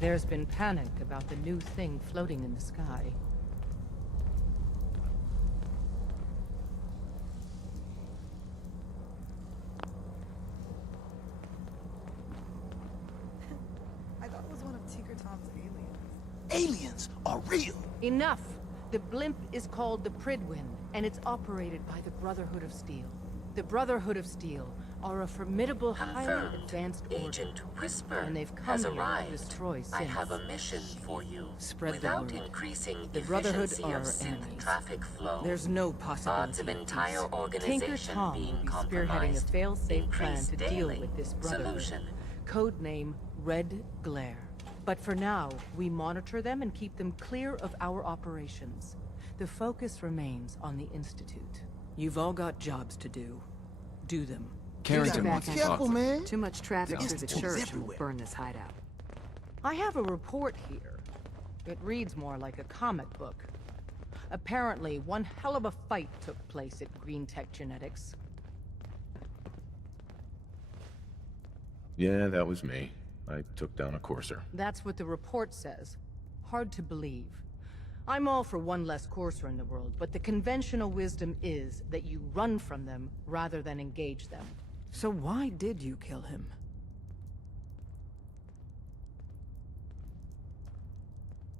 There's been panic about the new thing floating in the sky. I thought it was one of Tinker Tom's aliens. Aliens are real! Enough! The blimp is called the Pridwin, and it's operated by the Brotherhood of Steel. The Brotherhood of Steel are a formidable, highly Confirmed. advanced order, Agent Whisper and they've come has here to arrived. destroy I Synth. have a mission for you. Spread the Without word. increasing The Brotherhood efficiency are of synth enemies. traffic flow, There's no odds possibility of of entire peace. organization Tinker Tom being will be spearheading a compromised fail-safe plan increase to deal daily. with this Brotherhood. Solution. Codename Red Glare. But for now, we monitor them and keep them clear of our operations. The focus remains on the Institute. You've all got jobs to do. Do them. Carrington Be wants to Careful, talk. man. Too much traffic through the Institute's church and everywhere. will burn this hideout. I have a report here. It reads more like a comic book. Apparently, one hell of a fight took place at Green Tech Genetics. Yeah, that was me. I took down a courser. That's what the report says. Hard to believe. I'm all for one less courser in the world, but the conventional wisdom is that you run from them rather than engage them. So why did you kill him?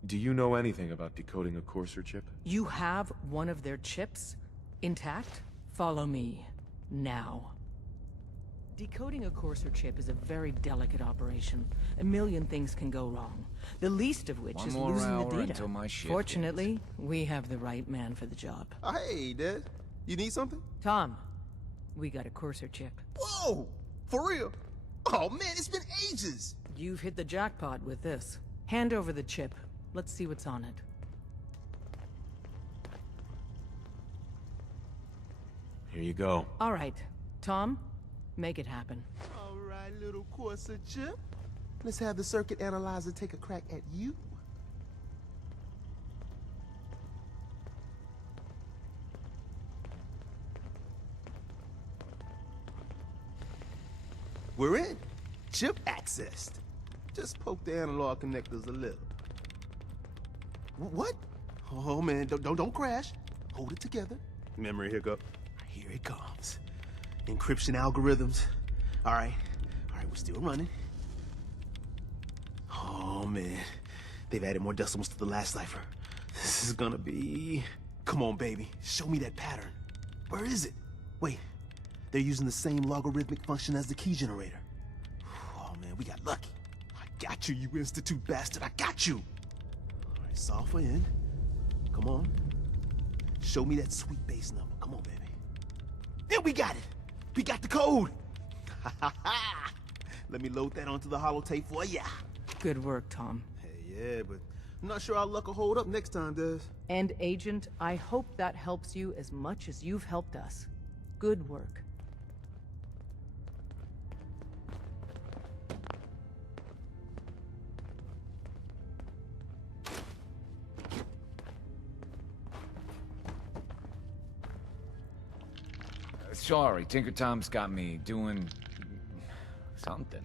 Do you know anything about decoding a courser chip? You have one of their chips? Intact? Follow me. Now. Decoding a courser chip is a very delicate operation. A million things can go wrong. The least of which One is more losing hour the data. until my shift Fortunately, we have the right man for the job. Hey, Des. You need something? Tom, we got a courser chip. Whoa! For real? Oh, man, it's been ages! You've hit the jackpot with this. Hand over the chip. Let's see what's on it. Here you go. All right. Tom, make it happen. All right, little Corsa chip. Let's have the circuit analyzer take a crack at you. We're in. Chip accessed. Just poke the analog connectors a little. What? Oh man, don't crash. Hold it together. Memory hiccup. Here it comes. Encryption algorithms. All right, we're still running. Oh man, they've added more decimals to the last cipher. This is gonna be... Come on, baby, show me that pattern. Where is it? Wait, they're using the same logarithmic function as the key generator. Oh man, we got lucky. I got you, you Institute bastard, I got you. All right, solve for N. Come on. Show me that sweet base number. Come on, baby. Yeah, we got it. We got the code. Let me load that onto the holotape for ya. Good work, Tom. Hey, yeah, but I'm not sure our luck will hold up next time, Des. And Agent, I hope that helps you as much as you've helped us. Good work. Sorry, Tinker Tom's got me doing... something.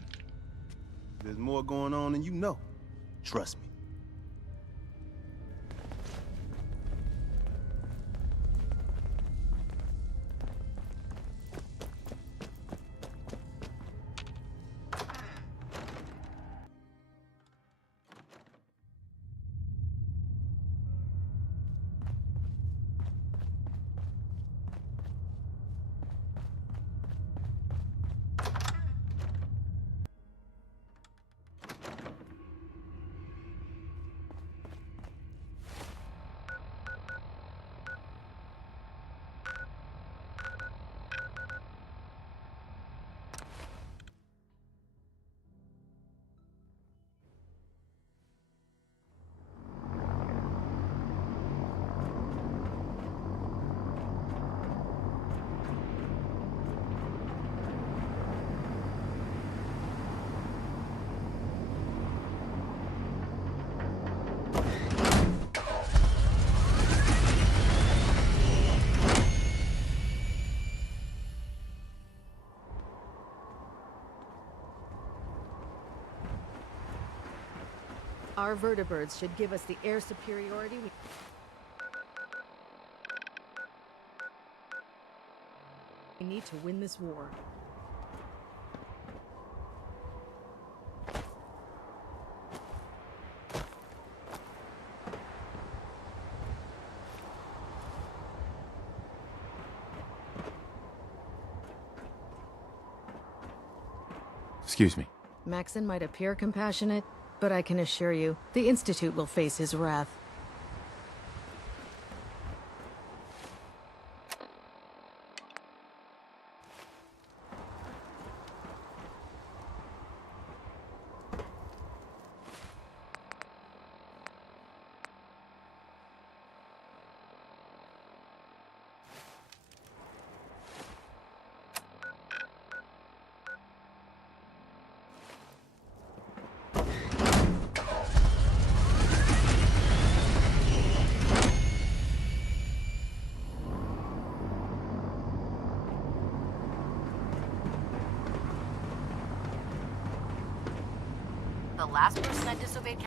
There's more going on than you know. Trust me. Our vertibirds should give us the air superiority we need to win this war. Excuse me. Maxon might appear compassionate, but I can assure you, the Institute will face his wrath. The last person I disobeyed.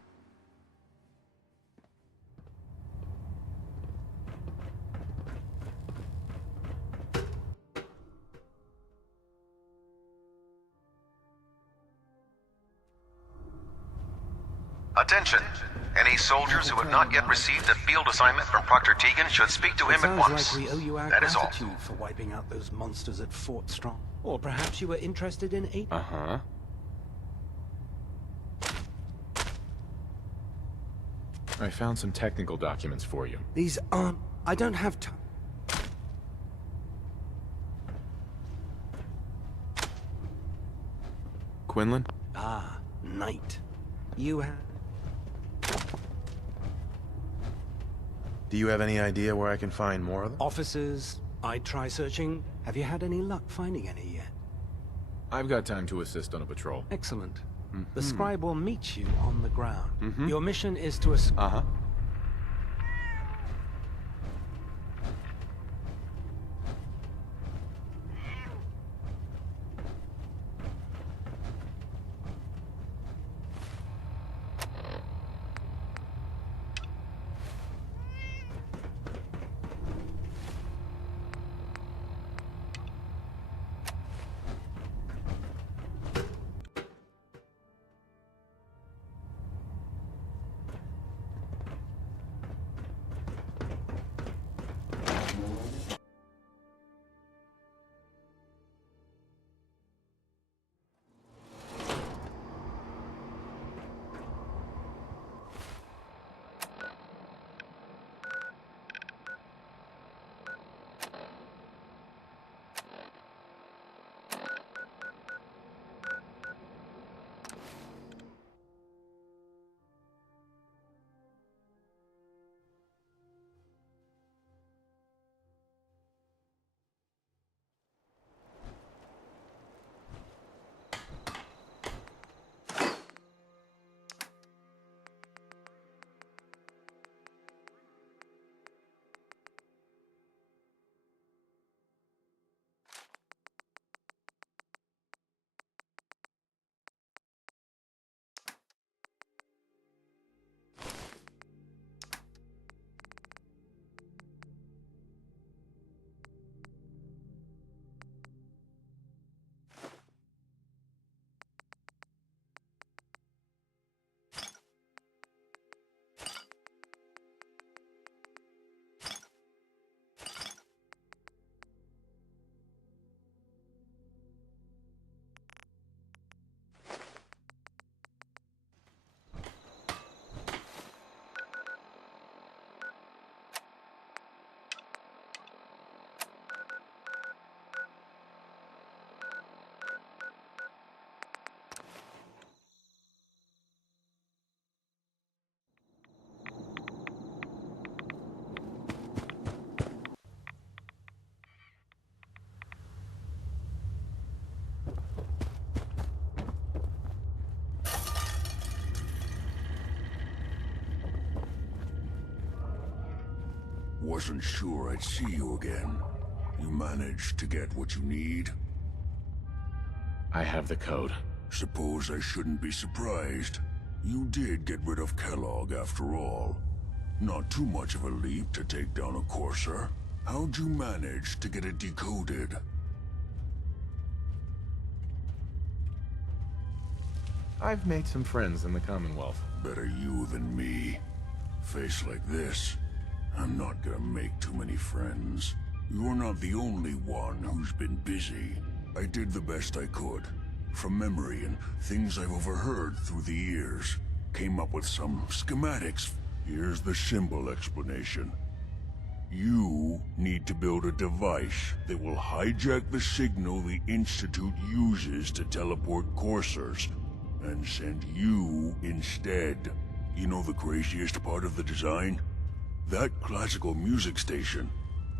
Attention! Any soldiers who have not yet received a field assignment from Proctor Tegan should speak to him at once. Sounds like we owe you our That is all. gratitude for wiping out those monsters at Fort Strong. Or perhaps you were interested in aid. Uh-huh. I found some technical documents for you. These aren't... I don't have time. Quinlan? Ah, Knight. You have... Do you have any idea where I can find more of them? officers. I'd try searching. Have you had any luck finding any yet? I've got time to assist on a patrol. Excellent. The scribe will meet you on the ground. Mhm. Your mission is to... Uh-huh. Wasn't sure I'd see you again. You managed to get what you need? I have the code. Suppose I shouldn't be surprised. You did get rid of Kellogg after all. Not too much of a leap to take down a Courser. How'd you manage to get it decoded? I've made some friends in the Commonwealth. Better you than me. Face like this, I'm not gonna make too many friends. You're not the only one who's been busy. I did the best I could. From memory and things I've overheard through the years. Came up with some schematics. Here's the symbol explanation. You need to build a device that will hijack the signal the Institute uses to teleport coursers, and send you instead. You know the craziest part of the design? That classical music station.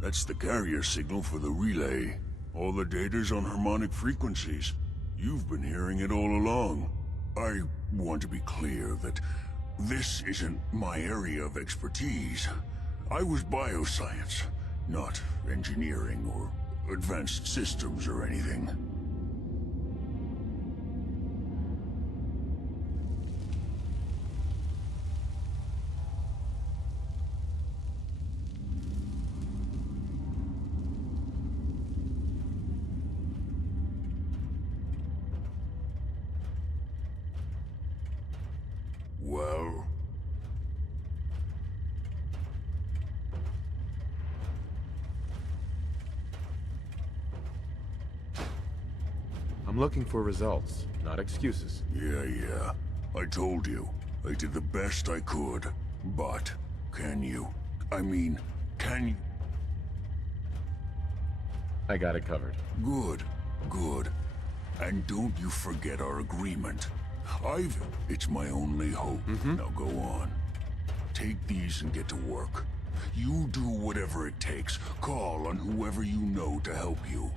That's the carrier signal for the relay. All the data's on harmonic frequencies. You've been hearing it all along. I want to be clear that this isn't my area of expertise. I was bioscience, not engineering or advanced systems or anything. Well? I'm looking for results, not excuses. Yeah. I told you. I did the best I could. But, can you? Can you? I got it covered. Good. And don't you forget our agreement. It's my only hope. Now go on. Take these and get to work. You do whatever it takes. Call on whoever you know to help you.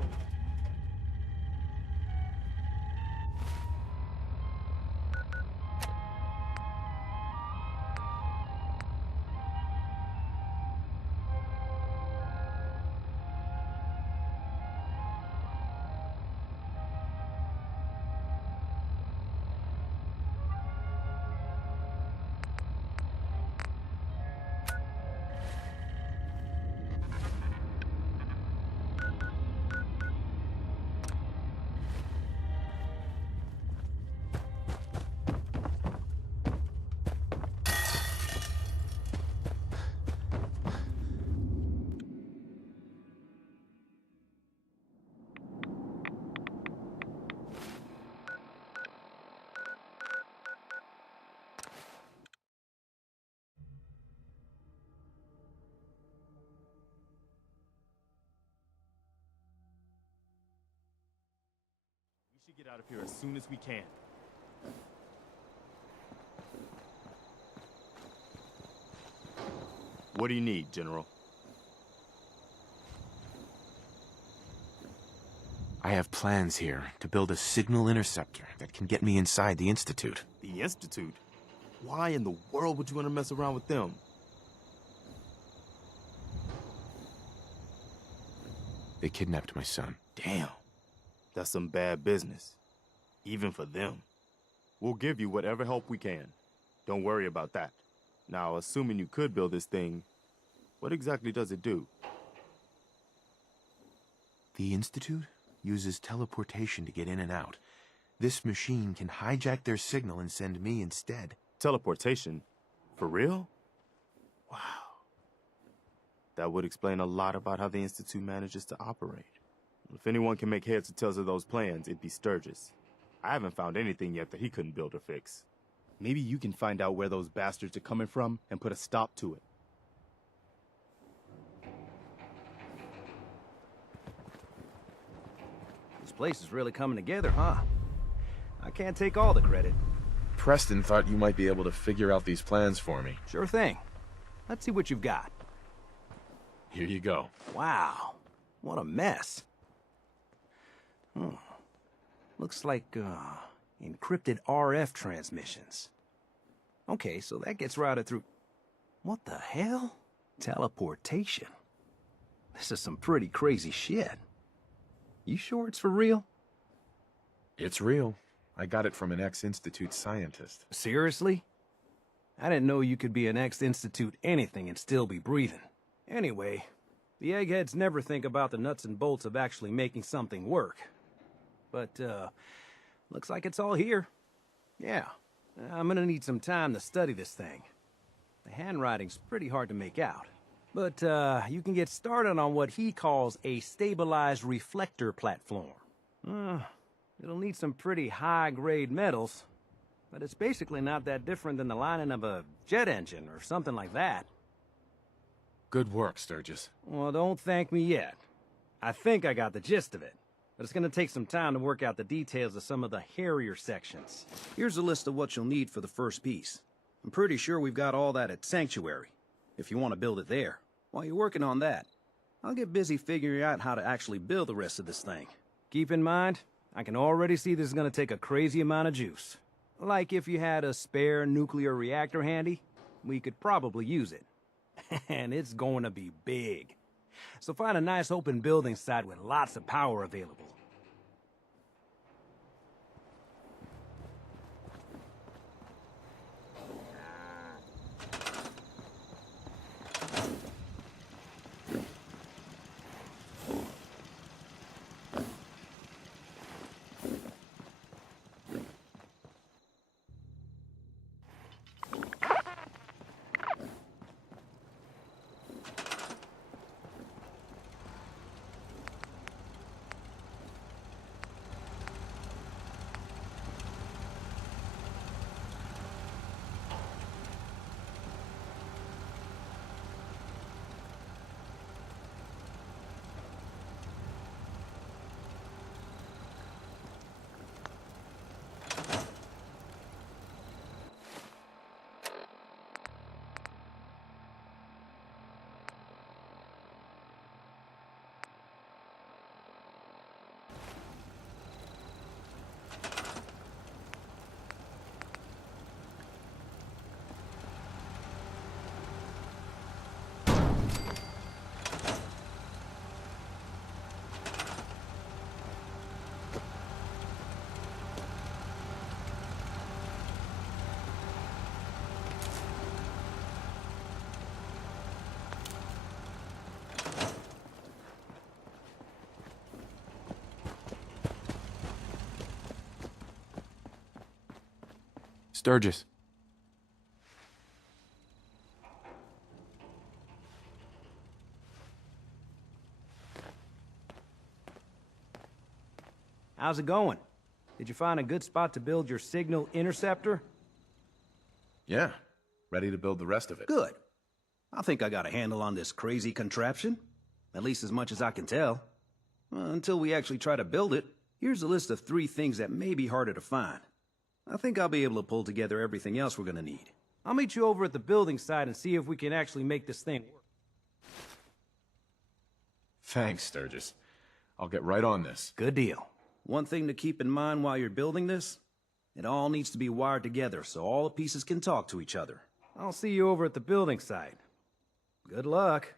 We should get out of here as soon as we can. What do you need, General? I have plans here to build a signal interceptor that can get me inside the Institute. The Institute? Why in the world would you want to mess around with them? They kidnapped my son. Damn. That's some bad business. Even for them. We'll give you whatever help we can. Don't worry about that. Now, assuming you could build this thing, what exactly does it do? The Institute uses teleportation to get in and out. This machine can hijack their signal and send me instead. Teleportation? For real? Wow. That would explain a lot about how the Institute manages to operate. If anyone can make heads or tails of those plans, it'd be Sturgis. I haven't found anything yet that he couldn't build or fix. Maybe you can find out where those bastards are coming from and put a stop to it. This place is really coming together, huh? I can't take all the credit. Preston thought you might be able to figure out these plans for me. Sure thing. Let's see what you've got. Here you go. Wow. What a mess. Looks like, encrypted RF transmissions. Okay, so that gets routed through... What the hell? Teleportation. This is some pretty crazy shit. You sure it's for real? It's real. I got it from an ex-Institute scientist. Seriously? I didn't know you could be an ex-Institute anything and still be breathing. Anyway, the eggheads never think about the nuts and bolts of actually making something work. But, looks like it's all here. Yeah, I'm gonna need some time to study this thing. The handwriting's pretty hard to make out. But, you can get started on what he calls a stabilized reflector platform. It'll need some pretty high-grade metals, but it's basically not that different than the lining of a jet engine or something like that. Good work, Sturgis. Well, don't thank me yet. I think I got the gist of it, but it's gonna take some time to work out the details of some of the hairier sections. Here's a list of what you'll need for the first piece. I'm pretty sure we've got all that at Sanctuary, if you want to build it there. While you're working on that, I'll get busy figuring out how to actually build the rest of this thing. Keep in mind, I can already see this is gonna take a crazy amount of juice. Like if you had a spare nuclear reactor handy, we could probably use it. And it's going to be big. So find a nice open building site with lots of power available. Sturgis. How's it going? Did you find a good spot to build your signal interceptor? Yeah. Ready to build the rest of it. Good. I think I got a handle on this crazy contraption. At least as much as I can tell. Until we actually try to build it, here's a list of 3 things that may be harder to find. I think I'll be able to pull together everything else we're gonna need. I'll meet you over at the building site and see if we can actually make this thing work. Thanks, Sturgis. I'll get right on this. Good deal. One thing to keep in mind while you're building this, it all needs to be wired together so all the pieces can talk to each other. I'll see you over at the building site. Good luck.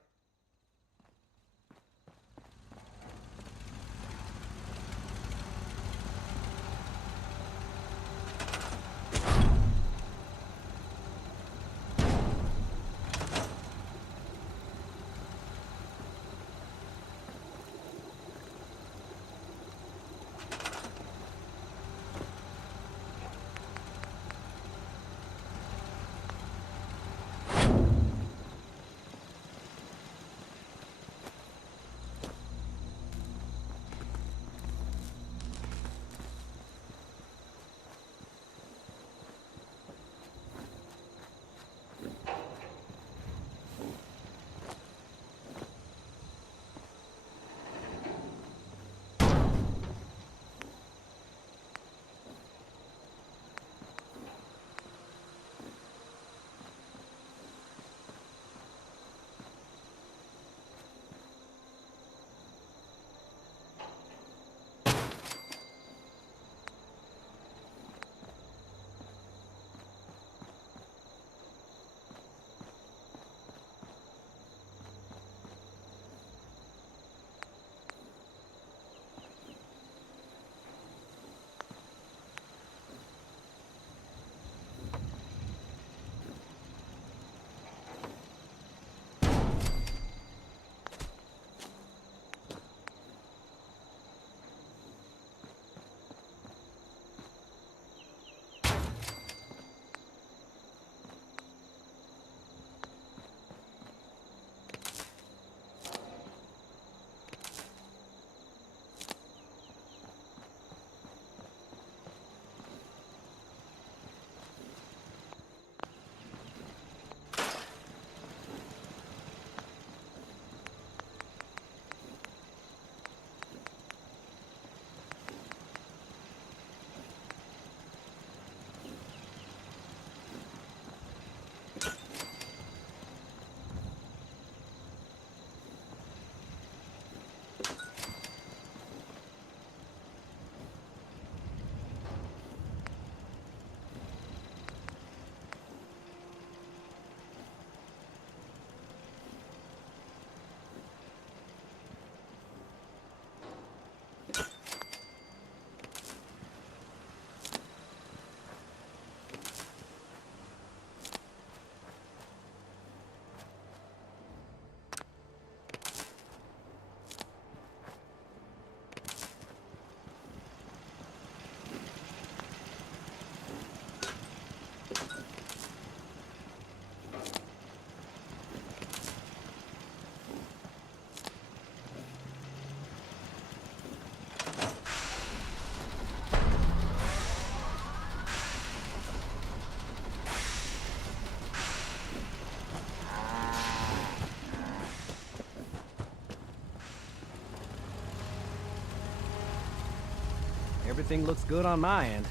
Everything looks good on my end.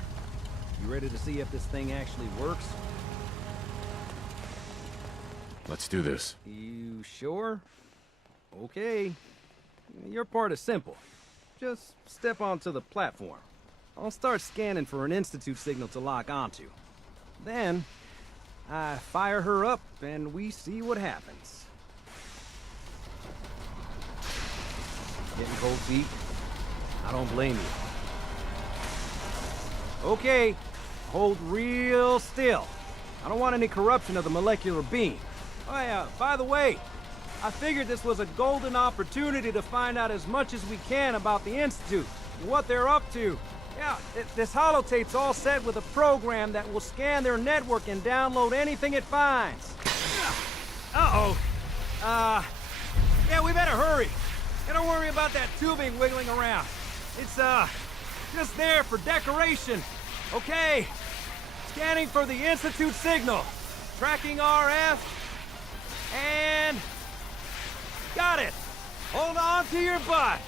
You ready to see if this thing actually works? Let's do this. You sure? Okay. Your part is simple. Just step onto the platform. I'll start scanning for an Institute signal to lock onto. Then, I fire her up and we see what happens. Getting cold feet? I don't blame you. Okay, hold real still. I don't want any corruption of the molecular beam. Oh yeah, by the way, I figured this was a golden opportunity to find out as much as we can about the Institute, and what they're up to. Yeah, this holotape's all set with a program that will scan their network and download anything it finds. Uh-oh. Yeah, we better hurry. And don't worry about that tubing wiggling around. It's, just there for decoration. Okay. Scanning for the Institute signal. Tracking RF. And... got it. Hold on to your butt.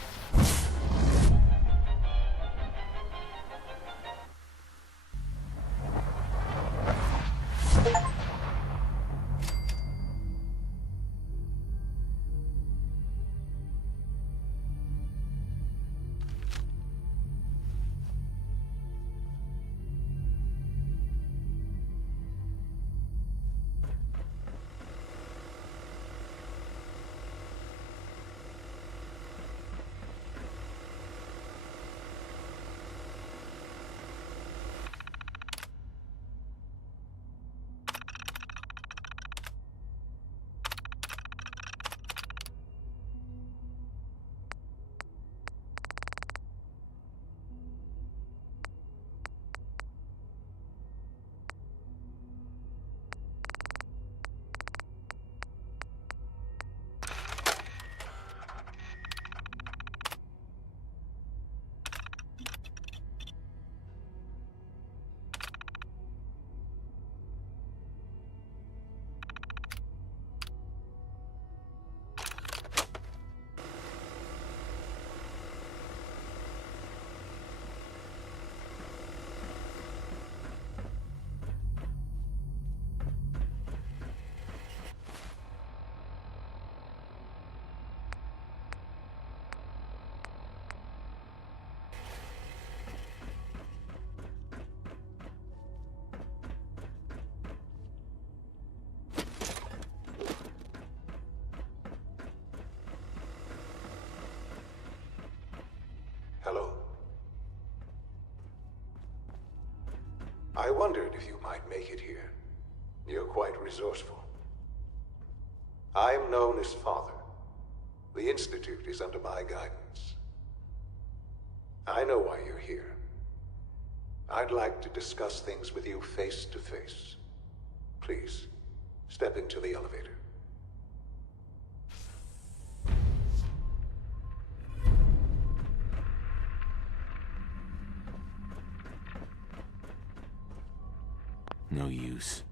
Hello. I wondered if you might make it here. You're quite resourceful. I'm known as Father. The Institute is under my guidance. I know why you're here. I'd like to discuss things with you face to face. Please, step into the elevator. No use.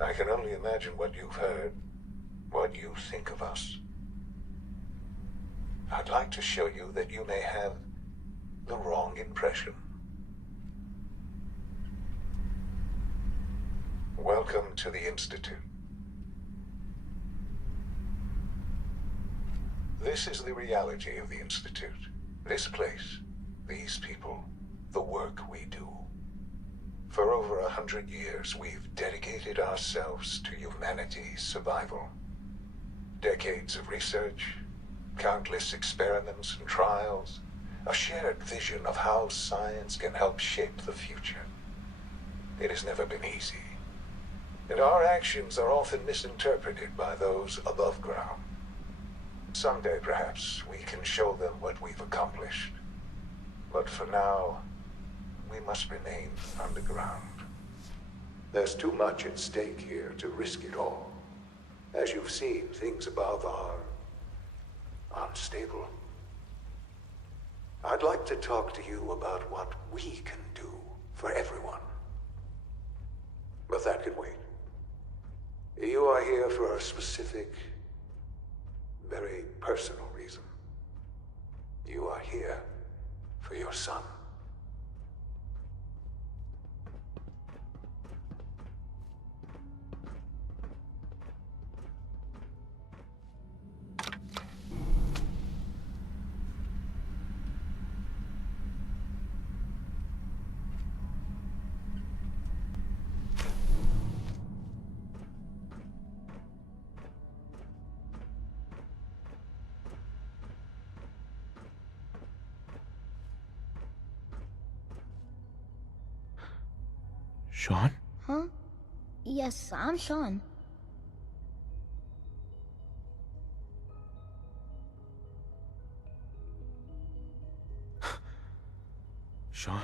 I can only imagine what you've heard, what you think of us. I'd like to show you that you may have the wrong impression. Welcome to the Institute. This is the reality of the Institute. This place, these people, the work we do. For over 100 years, we've dedicated ourselves to humanity's survival. Decades of research, countless experiments and trials, a shared vision of how science can help shape the future. It has never been easy, and our actions are often misinterpreted by those above ground. Someday, perhaps, we can show them what we've accomplished. But for now, we must remain underground. There's too much at stake here to risk it all. As you've seen, things above are unstable. I'd like to talk to you about what we can do for everyone. But that can wait. for a specific, very personal reason. You are here for your son. Sean? Huh? Yes, I'm Sean. Sean?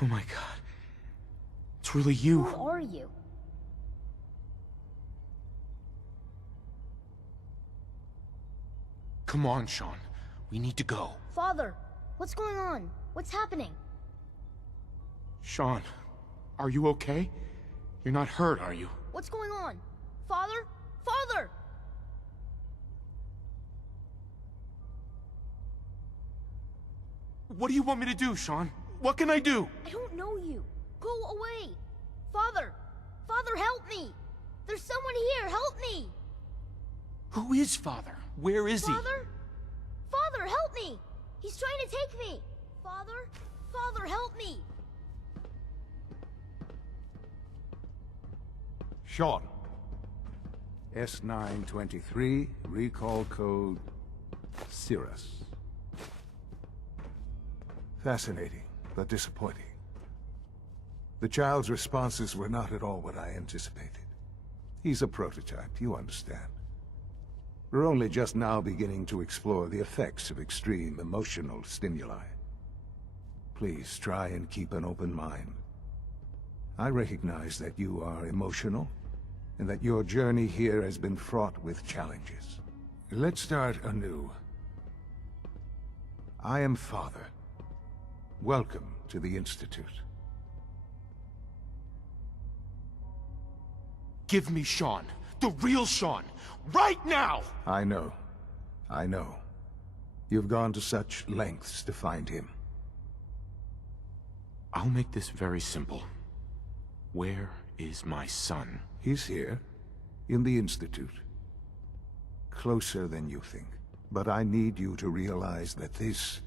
Oh my god. It's really you. Who are you? Come on, Sean. We need to go. Father, what's going on? What's happening? Sean, are you okay? You're not hurt, are you? What's going on? Father? Father! What do you want me to do, Sean? What can I do? I don't know you. Go away. Father! Father, help me! There's someone here, help me! Who is Father? Where is he? Father? Father, help me! He's trying to take me! Father? Father, help me! Sean. S923, recall code Cirrus. Fascinating, but disappointing. The child's responses were not at all what I anticipated. He's a prototype, you understand. We're only just now beginning to explore the effects of extreme emotional stimuli. Please try and keep an open mind. I recognize that you are emotional, and that your journey here has been fraught with challenges. Let's start anew. I am Father. Welcome to the Institute. Give me Sean. The real Sean. Right now! I know. I know. You've gone to such lengths to find him. I'll make this very simple. Where is my son? He's here, in the Institute. Closer than you think. But I need you to realize that this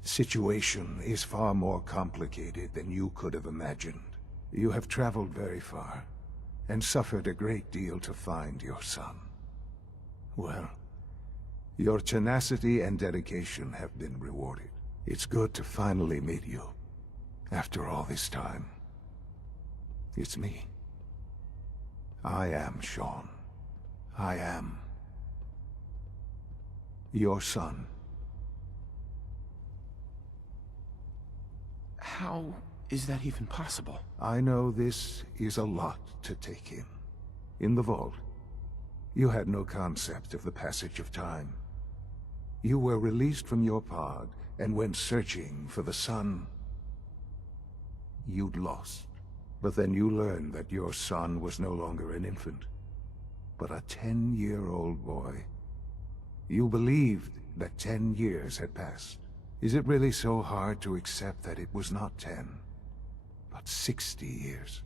situation is far more complicated than you could have imagined. You have traveled very far, and suffered a great deal to find your son. Well, your tenacity and dedication have been rewarded. It's good to finally meet you, after all this time. It's me. I am Sean. I am your son. How is that even possible? I know this is a lot to take in. In the vault, you had no concept of the passage of time. You were released from your pod and went searching for the son you'd lost. But then you learned that your son was no longer an infant, but a 10-year-old boy. You believed that 10 years had passed. Is it really so hard to accept that it was not 10, but 60 years?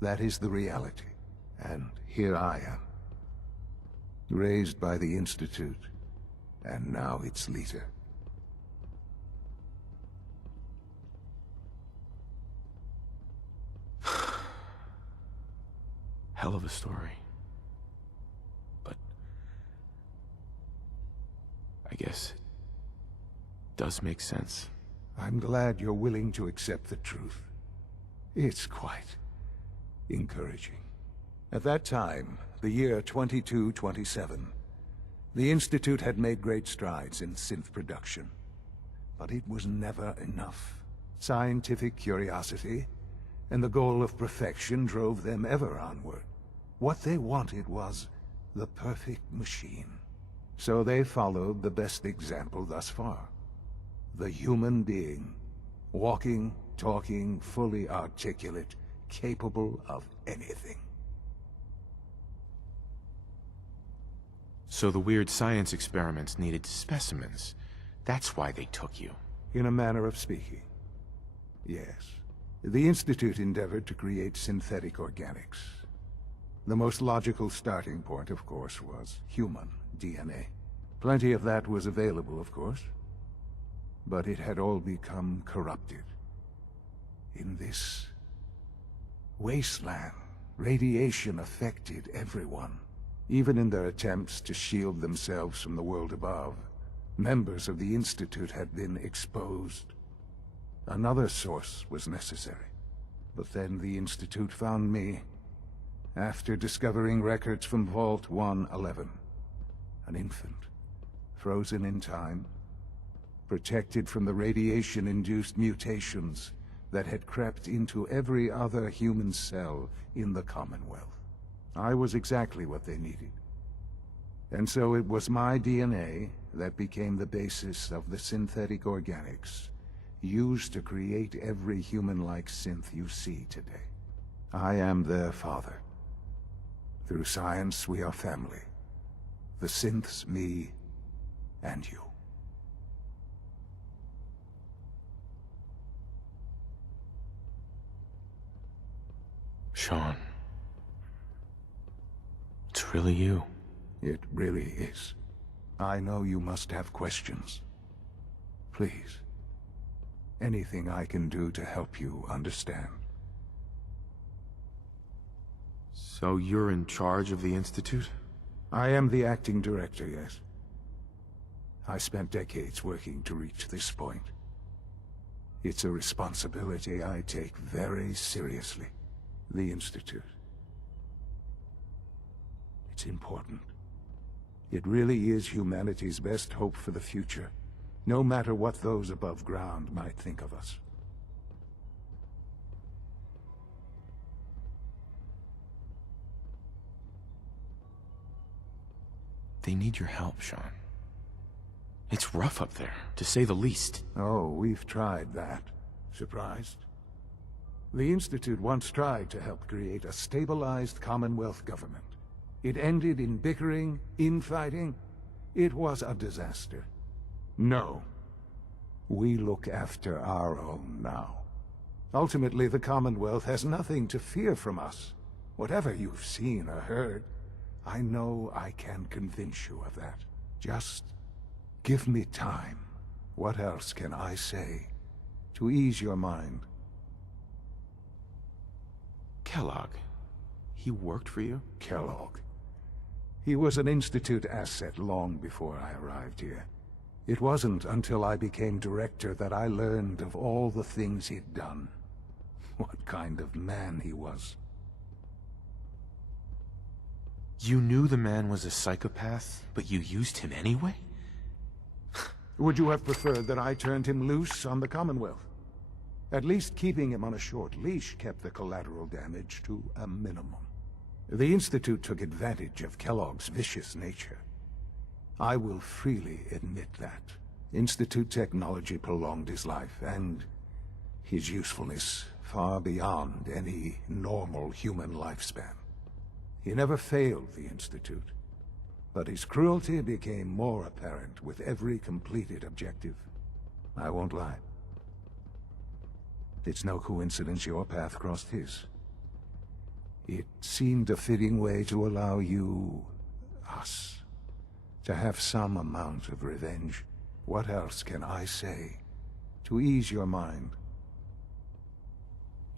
That is the reality, and here I am. Raised by the Institute, and now its leader. Hell of a story. But I guess it does make sense. I'm glad you're willing to accept the truth. It's quite encouraging. At that time, the year 2227, the Institute had made great strides in synth production. But it was never enough. Scientific curiosity and the goal of perfection drove them ever onward. What they wanted was the perfect machine. So they followed the best example thus far. The human being. Walking, talking, fully articulate, capable of anything. So the weird science experiments needed specimens. That's why they took you. In a manner of speaking. Yes. The Institute endeavored to create synthetic organics. The most logical starting point, of course, was human DNA. Plenty of that was available, of course. But it had all become corrupted. In this wasteland, radiation affected everyone. Even in their attempts to shield themselves from the world above, members of the Institute had been exposed. Another source was necessary. But then the Institute found me, after discovering records from Vault 111. An infant, frozen in time, protected from the radiation-induced mutations that had crept into every other human cell in the Commonwealth. I was exactly what they needed. And so it was my DNA that became the basis of the synthetic organics used to create every human-like synth you see today. I am their father. Through science, we are family. The synths, me, and you. Sean. It's really you. It really is. I know you must have questions. Please. Anything I can do to help you understand. So you're in charge of the Institute? I am the acting director, yes. I spent decades working to reach this point. It's a responsibility I take very seriously. The Institute. It's important. It really is humanity's best hope for the future, no matter what those above ground might think of us. They need your help, Sean. It's rough up there, to say the least. Oh, we've tried that. Surprised? The Institute once tried to help create a stabilized Commonwealth government. It ended in bickering, infighting. It was a disaster. No. We look after our own now. Ultimately, the Commonwealth has nothing to fear from us. Whatever you've seen or heard, I know I can convince you of that. Just give me time. What else can I say to ease your mind? Kellogg. He worked for you? Kellogg. He was an Institute asset long before I arrived here. It wasn't until I became director that I learned of all the things he'd done. What kind of man he was. You knew the man was a psychopath, but you used him anyway? Would you have preferred that I turned him loose on the Commonwealth? At least keeping him on a short leash kept the collateral damage to a minimum. The Institute took advantage of Kellogg's vicious nature. I will freely admit that. Institute technology prolonged his life, and his usefulness far beyond any normal human lifespan. He never failed the Institute, but his cruelty became more apparent with every completed objective. I won't lie. It's no coincidence your path crossed his. It seemed a fitting way to allow you, us, to have some amount of revenge. What else can I say to ease your mind?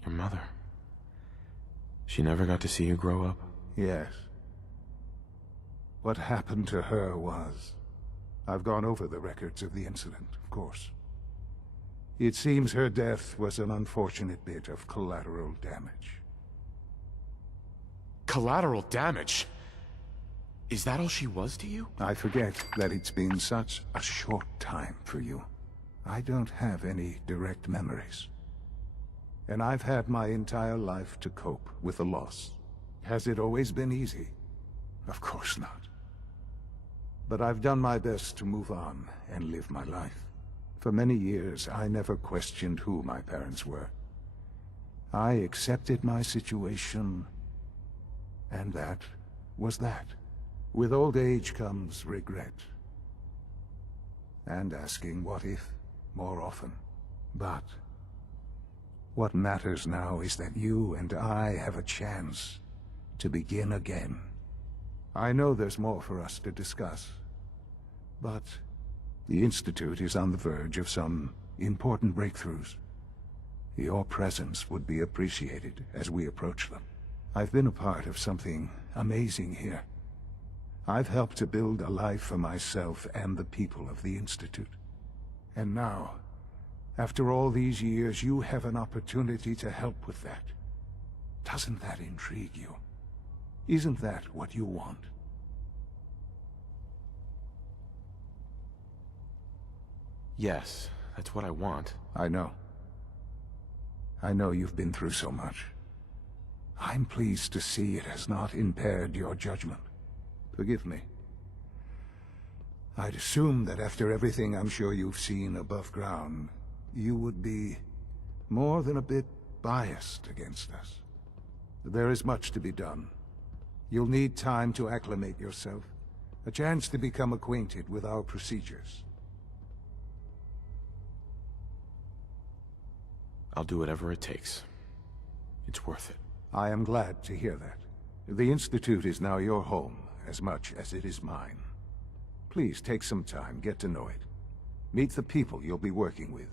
Your mother. She never got to see you grow up? Yes. What happened to her was... I've gone over the records of the incident, of course. It seems her death was an unfortunate bit of collateral damage. Collateral damage? Is that all she was to you? I forget that it's been such a short time for you. I don't have any direct memories. And I've had my entire life to cope with the loss. Has it always been easy? Of course not. But I've done my best to move on and live my life. For many years, I never questioned who my parents were. I accepted my situation, and that was that. With old age comes regret. And asking what if more often. But what matters now is that you and I have a chance to begin again. I know there's more for us to discuss, but the Institute is on the verge of some important breakthroughs. Your presence would be appreciated as we approach them. I've been a part of something amazing here. I've helped to build a life for myself and the people of the Institute. And now, after all these years, you have an opportunity to help with that. Doesn't that intrigue you? Isn't that what you want? Yes, that's what I want. I know. I know you've been through so much. I'm pleased to see it has not impaired your judgment. Forgive me. I'd assume that after everything I'm sure you've seen above ground, you would be more than a bit biased against us. There is much to be done. You'll need time to acclimate yourself, a chance to become acquainted with our procedures. I'll do whatever it takes. It's worth it. I am glad to hear that. The Institute is now your home, as much as it is mine. Please take some time, get to know it. Meet the people you'll be working with.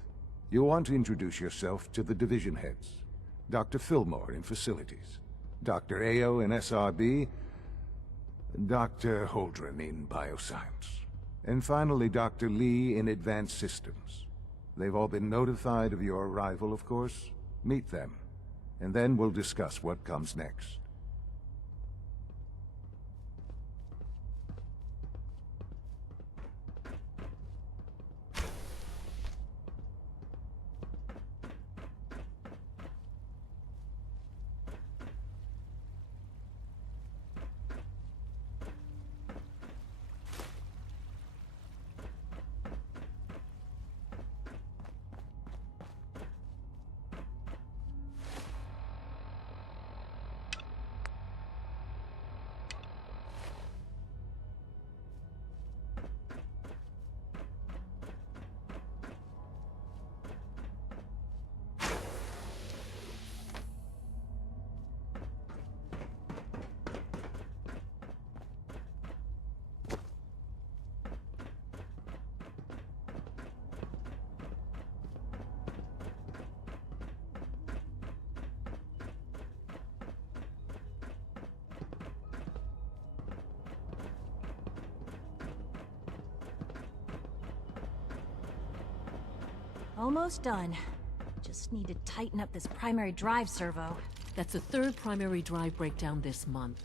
You'll want to introduce yourself to the division heads. Dr. Fillmore in Facilities, Dr. Ayo in SRB, Dr. Holdren in Bioscience, and finally Dr. Lee in Advanced Systems. They've all been notified of your arrival, of course. Meet them, and then we'll discuss what comes next. Almost done. Just need to tighten up this primary drive servo. That's the third primary drive breakdown this month.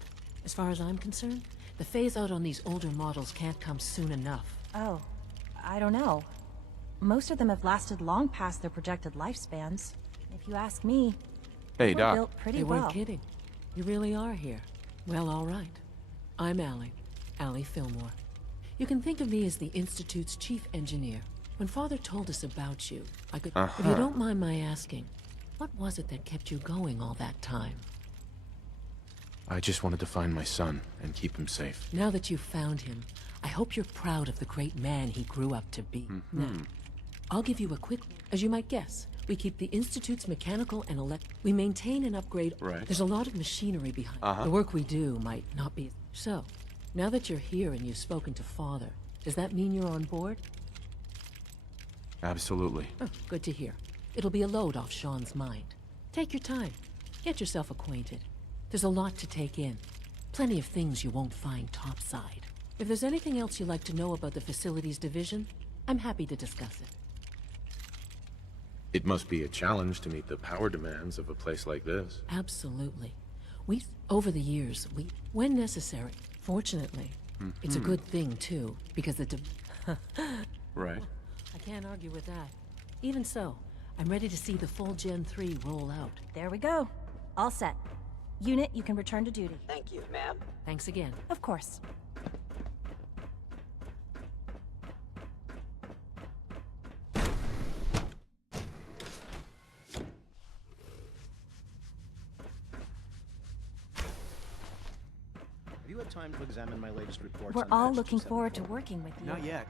As far as I'm concerned, the phase-out on these older models can't come soon enough. Oh, I don't know. Most of them have lasted long past their projected lifespans. If you ask me, hey, they were Doc. built pretty They well. weren't kidding. You really are here. Well, all right. I'm Allie Fillmore. You can think of me as the Institute's chief engineer. When Father told us about you, I could... If you don't mind my asking, what was it that kept you going all that time? I just wanted to find my son and keep him safe. Now that you've found him, I hope you're proud of the great man he grew up to be. Now, I'll give you a quick... As you might guess, we keep the Institute's mechanical and we maintain and upgrade... Right. There's a lot of machinery behind The work we do might not be... So, now that you're here and you've spoken to Father, does that mean you're on board? Absolutely. Oh, good to hear. It'll be a load off Sean's mind. Take your time. Get yourself acquainted. There's a lot to take in. Plenty of things you won't find topside. If there's anything else you'd like to know about the Facilities Division, I'm happy to discuss it. It must be a challenge to meet the power demands of a place like this. Absolutely. Over the years, when necessary, fortunately, it's a good thing, too, because the Right. I can't argue with that. Even so, I'm ready to see the full Gen 3 roll out. There we go. All set. Unit, you can return to duty. Thank you, ma'am. Thanks again. Of course. Have you ever time to examine my latest reports? We're on all Batch looking 274? forward to working with you. Not yet.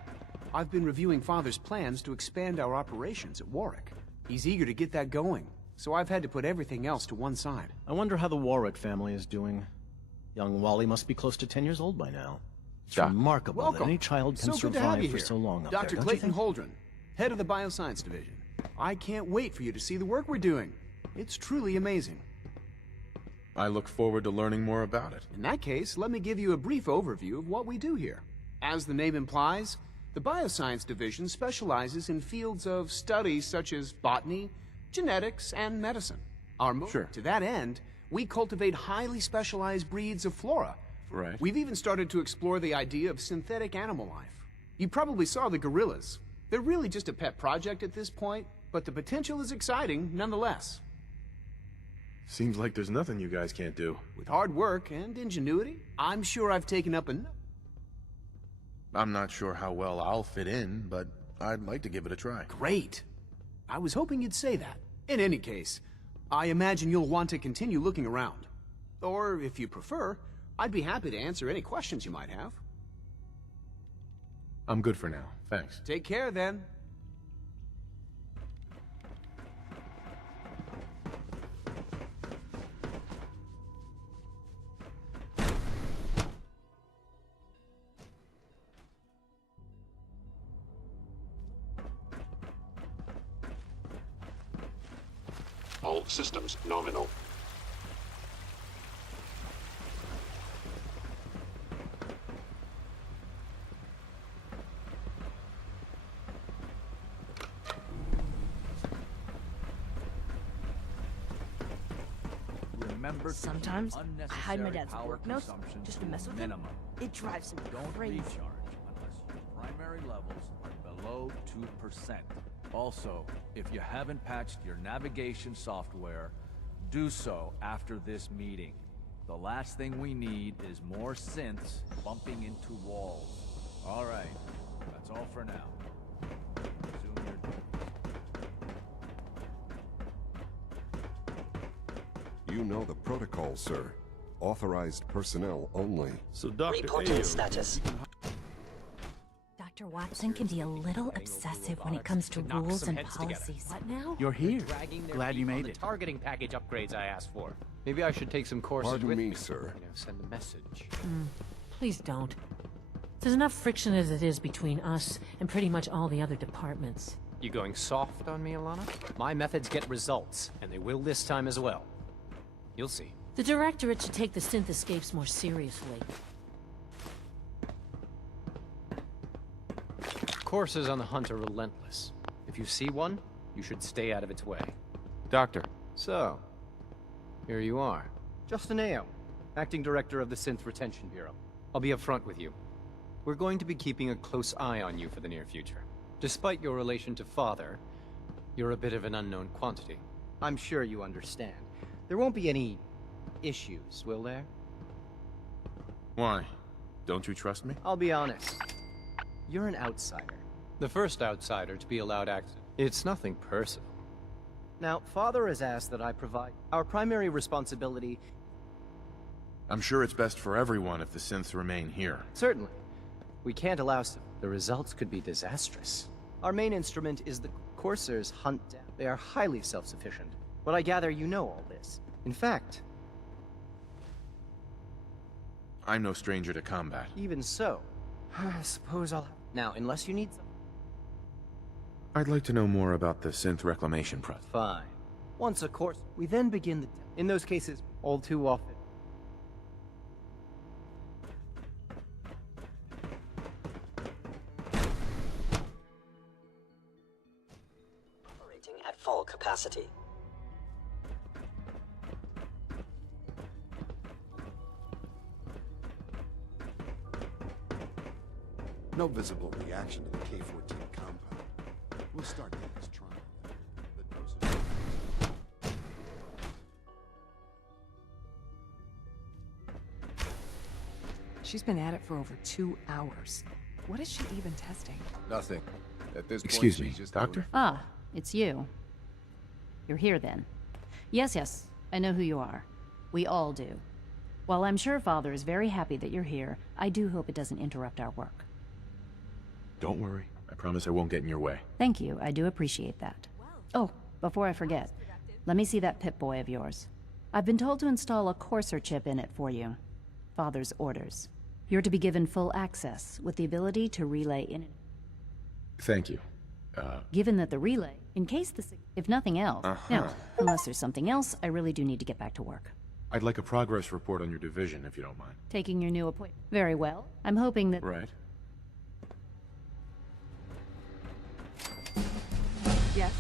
I've been reviewing Father's plans to expand our operations at Warwick. He's eager to get that going, so I've had to put everything else to one side. I wonder how the Warwick family is doing. Young Wally must be close to 10 years old by now. It's remarkable that Welcome. any child can So good to have survive you for here. so long up Dr. there, don't you Clayton think? Holdren, head of the Bioscience Division. I can't wait for you to see the work we're doing. It's truly amazing. I look forward to learning more about it. In that case, let me give you a brief overview of what we do here. As the name implies, the Bioscience Division specializes in fields of study such as botany, genetics, and medicine. To that end, we cultivate highly specialized breeds of flora. Right. We've even started to explore the idea of synthetic animal life. You probably saw the gorillas. They're really just a pet project at this point, but the potential is exciting nonetheless. Seems like there's nothing you guys can't do. With hard work and ingenuity, I'm sure I've taken up I'm not sure how well I'll fit in, but I'd like to give it a try. Great. I was hoping you'd say that. In any case, I imagine you'll want to continue looking around. Or, if you prefer, I'd be happy to answer any questions you might have. I'm good for now, thanks. Take care, then. All systems nominal. Remember, Sometimes I hide my dad's work notes just to mess with him. It drives him Don't crazy. recharge unless your primary levels are below 2%. Also, if you haven't patched your navigation software, do so after this meeting. The last thing we need is more synths bumping into walls. All right, that's all for now. Resume your You know the protocol, sir. Authorized personnel only. So, Reporting status. Dr. Watson can be a little obsessive when it comes to rules and policies. What now? You're here. Glad you made it. Targeting package upgrades I asked for. Maybe I should take some courses Pardon with me, sir. You know, send a message. Please don't. There's enough friction as it is between us and pretty much all the other departments. You going soft on me, Alana? My methods get results, and they will this time as well. You'll see. The Directorate should take the synth escapes more seriously. Courses on the hunt are relentless. If you see one, you should stay out of its way. Doctor. So, here you are. Justin Ayo, Acting Director of the Synth Retention Bureau. I'll be upfront with you. We're going to be keeping a close eye on you for the near future. Despite your relation to Father, you're a bit of an unknown quantity. I'm sure you understand. There won't be any issues, will there? Why? Don't you trust me? I'll be honest. You're an outsider. The first outsider to be allowed access. It's nothing personal. Now, Father has asked that I provide our primary responsibility. I'm sure it's best for everyone if the synths remain here. Certainly. We can't allow some. The results could be disastrous. Our main instrument is the Coursers hunt down. They are highly self-sufficient. But I gather you know all this. In fact, I'm no stranger to combat. even so, I suppose I'll... Now, unless you need some... I'd like to know more about the synth reclamation process. Fine. Once a course, we then begin the... In those cases, all too often. Operating at full capacity. No visible reaction to the K-14 compound. We'll start Dennis trying. The dosage... She's been at it for over 2 hours. What is she even testing? Nothing. At this Excuse point, me, she's just Doctor? Ah, it's you. You're here then. Yes, I know who you are. We all do. While I'm sure Father is very happy that you're here, I do hope it doesn't interrupt our work. Don't worry. I promise I won't get in your way. Thank you, I do appreciate that. Oh, before I forget, let me see that Pip-Boy of yours. I've been told to install a Courser chip in it for you. Father's orders. You're to be given full access, with the ability to relay in and Thank you. given that the relay, in case the if nothing else. Now, unless there's something else, I really do need to get back to work. I'd like a progress report on your division, if you don't mind. Taking your new appointment. Very well. I'm hoping that... Right. Yes?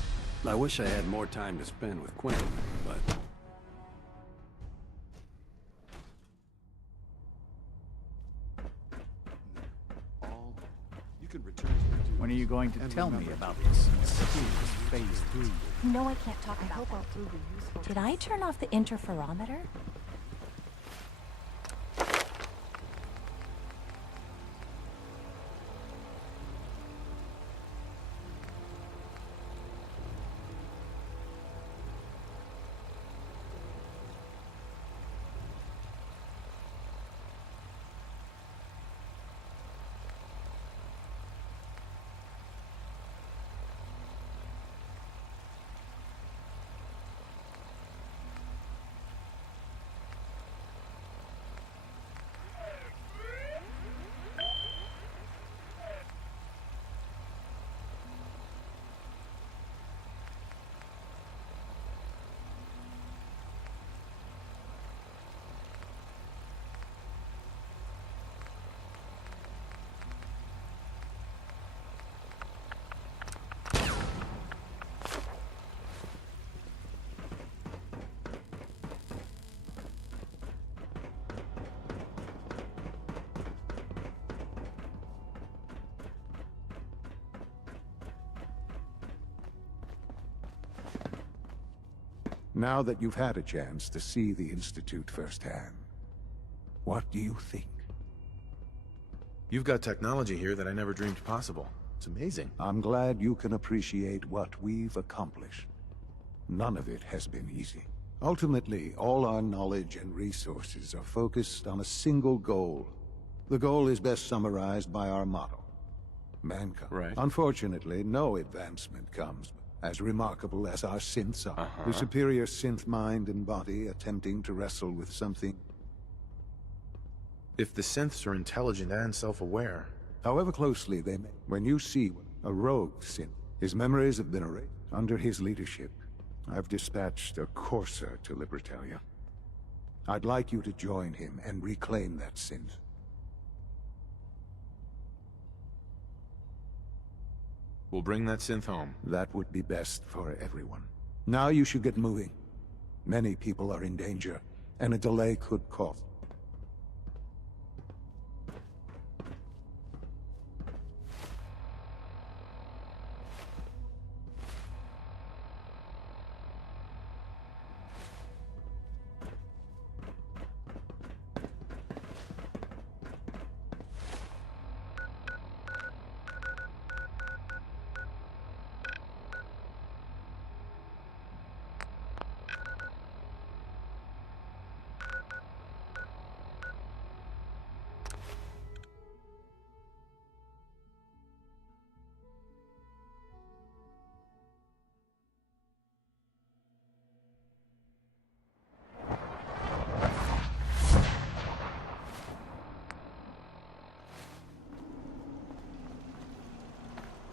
I wish I had more time to spend with Quinn, but... You can return to your When are you going to tell me about this phase 3? No, I can't talk about that. Did I turn off the interferometer? Now that you've had a chance to see the Institute firsthand, what do you think? You've got technology here that I never dreamed possible. It's amazing. I'm glad you can appreciate what we've accomplished. None of it has been easy. Ultimately, all our knowledge and resources are focused on a single goal. The goal is best summarized by our motto: mankind. Right. Unfortunately, no advancement comes as remarkable as our synths are. The superior synth mind and body attempting to wrestle with something. If the synths are intelligent and self-aware... However closely they may. When you see a rogue synth, his memories have been erased. Under his leadership, I've dispatched a Courser to Libertalia. I'd like you to join him and reclaim that synth. We'll bring that synth home. That would be best for everyone. Now you should get moving. Many people are in danger, and a delay could cost.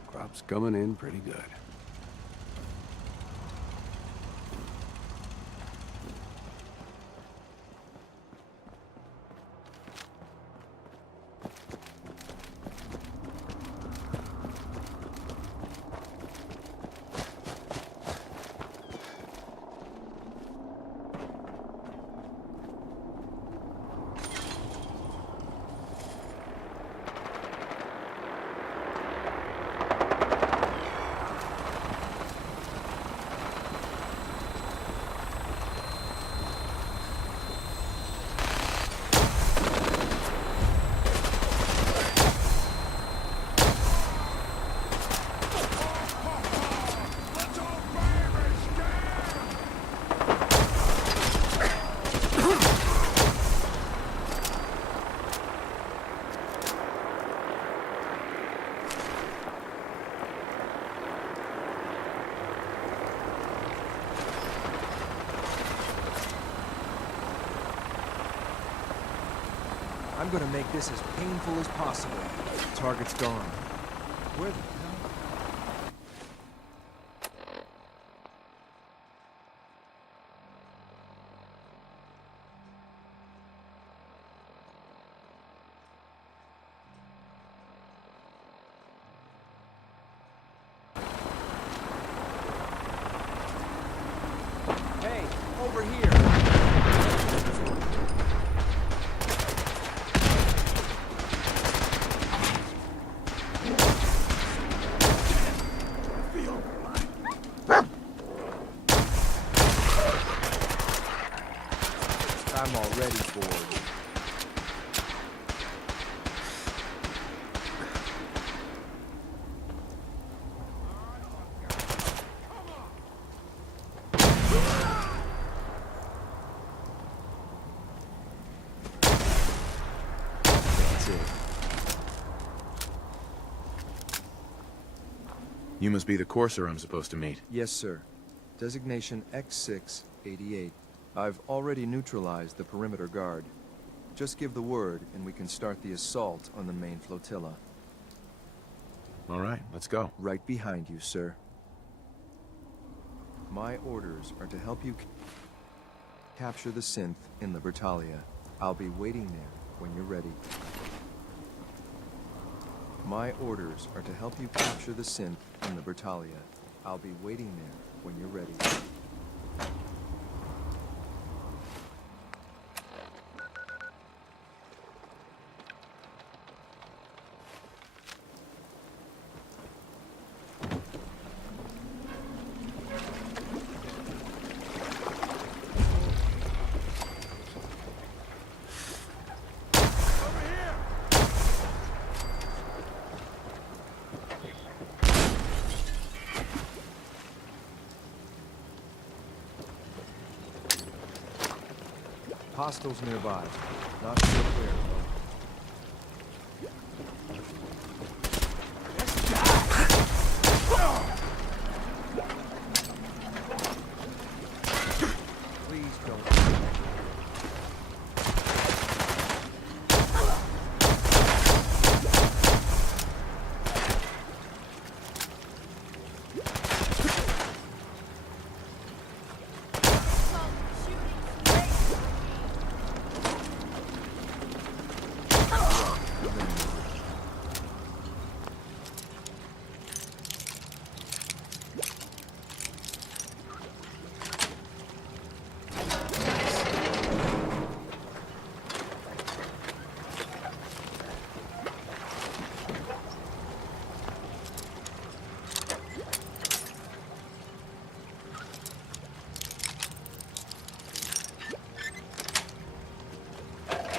Crop's coming in pretty good. I'm gonna make this as painful as possible. Target's gone. Where the hell? Hey, over here! I'm all ready for it. That's it. You must be the courser I'm supposed to meet. Yes, sir. Designation X688. I've already neutralized the perimeter guard. Just give the word, and we can start the assault on the main flotilla. All right, let's go. Right behind you, sir. My orders are to help you capture the synth in Libertalia. I'll be waiting there when you're ready. My orders are to help you capture the synth in Libertalia. I'll be waiting there when you're ready. Hostiles nearby. Not sure where, though. Please don't.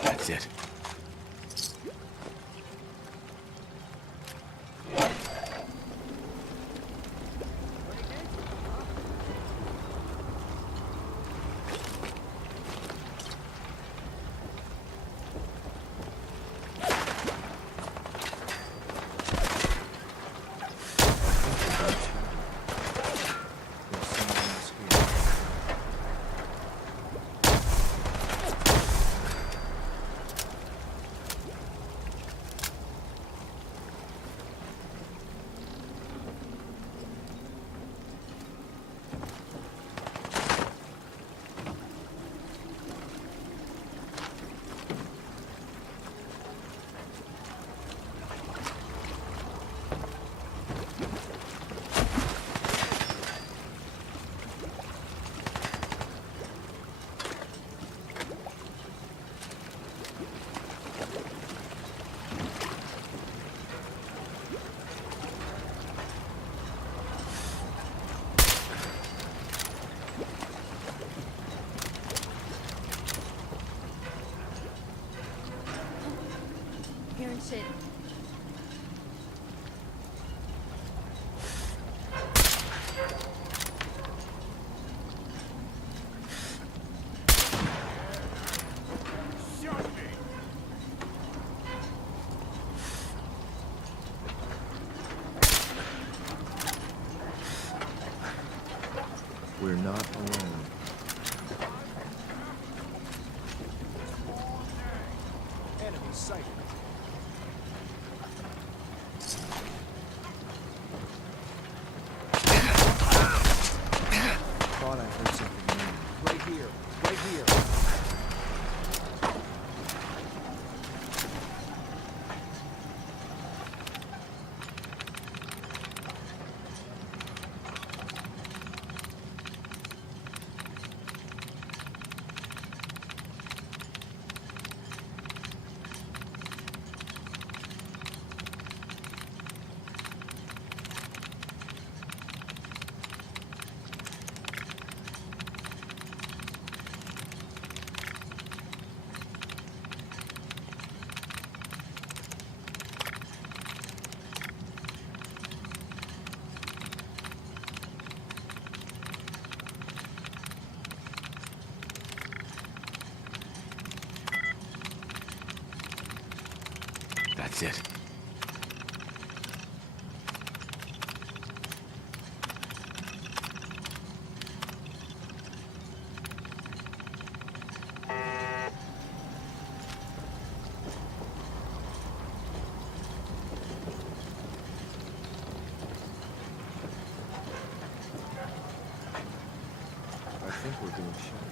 That's it. City. We're not alone. Enemy sight. Thought I heard something new. Right here. Right here. That's it. I think we're being shot.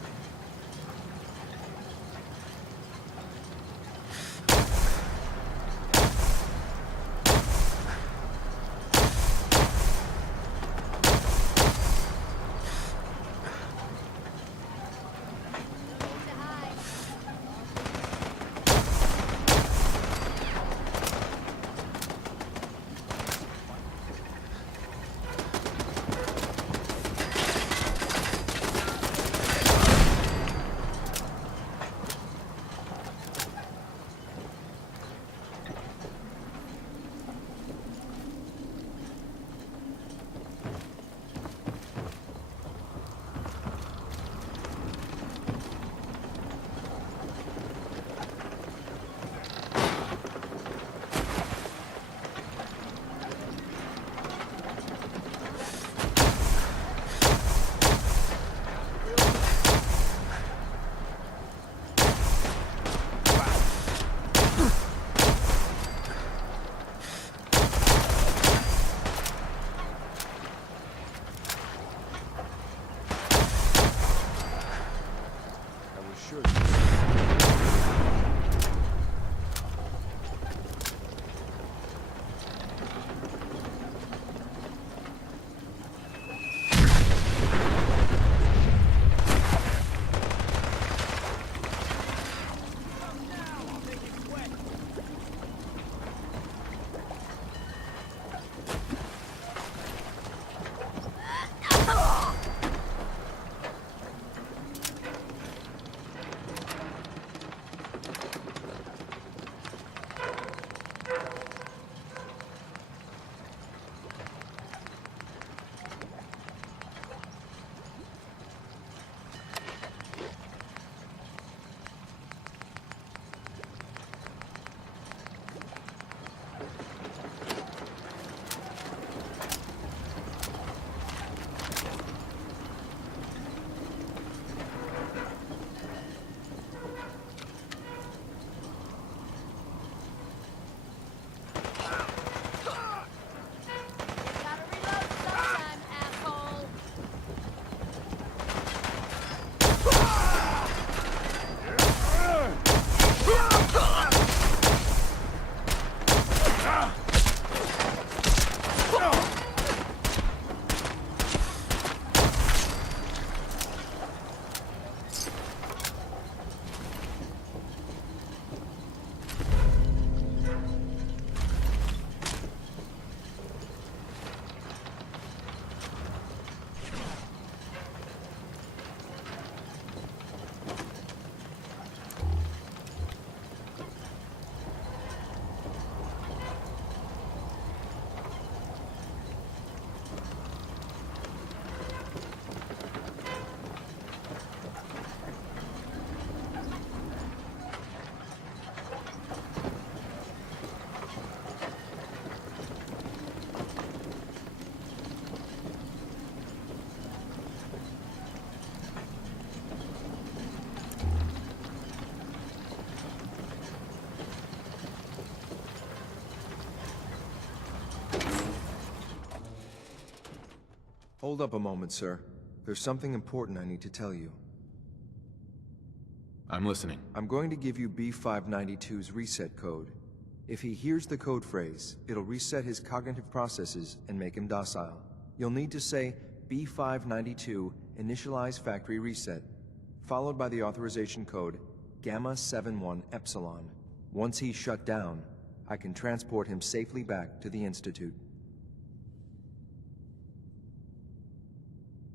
Hold up a moment, sir. There's something important I need to tell you. I'm listening. I'm going to give you B592's reset code. If he hears the code phrase, it'll reset his cognitive processes and make him docile. You'll need to say B592 initialize factory reset, followed by the authorization code Gamma 71 Epsilon. Once he's shut down, I can transport him safely back to the Institute.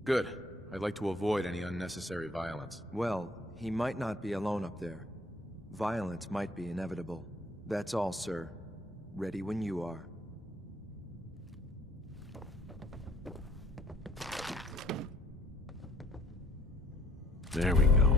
Good. I'd like to avoid any unnecessary violence. Well, he might not be alone up there. Violence might be inevitable. That's all, sir. Ready when you are. There we go.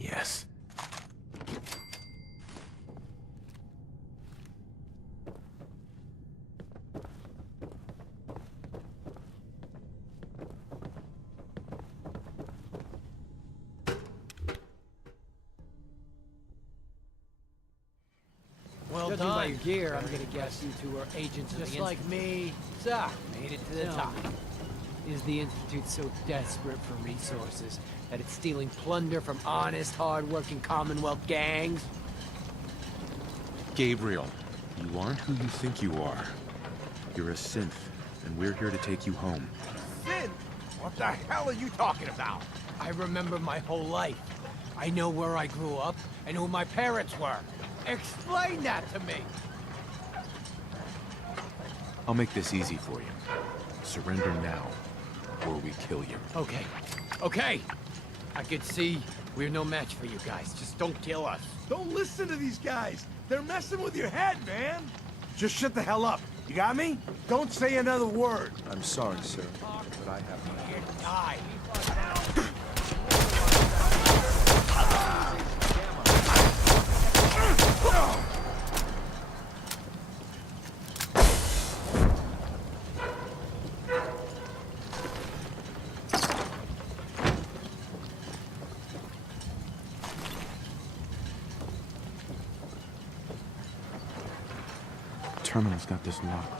Yes. Well Judging done. by your gear, I'm gonna guess you two are agents of the Just like Institute. me. So, made it to the Tell top. me, is the Institute so desperate for resources that it's stealing plunder from honest, hard-working Commonwealth gangs? Gabriel, you aren't who you think you are. You're a synth, and we're here to take you home. Sin? What the hell are you talking about? I remember my whole life. I know where I grew up and who my parents were. Explain that to me! I'll make this easy for you. Surrender now, or we kill you. Okay. Okay! I could see we're no match for you guys. Just don't kill us. Don't listen to these guys. They're messing with your head, man. Just shut the hell up. You got me? Don't say another word. I'm sorry, sir, but I have my... Die! Terminal's got this locked.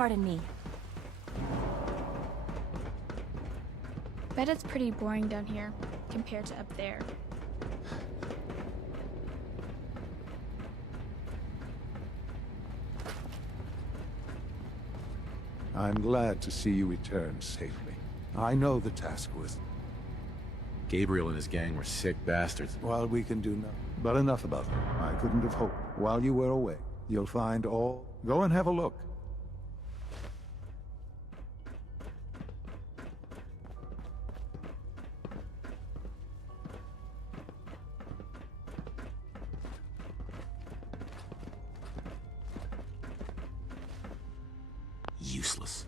Pardon me. Bet it's pretty boring down here, compared to up there. I'm glad to see you return safely. I know the task was... Gabriel and his gang were sick bastards. While we can do nothing. But enough about them. I couldn't have hoped. While you were away, you'll find all... Go and have a look. Useless.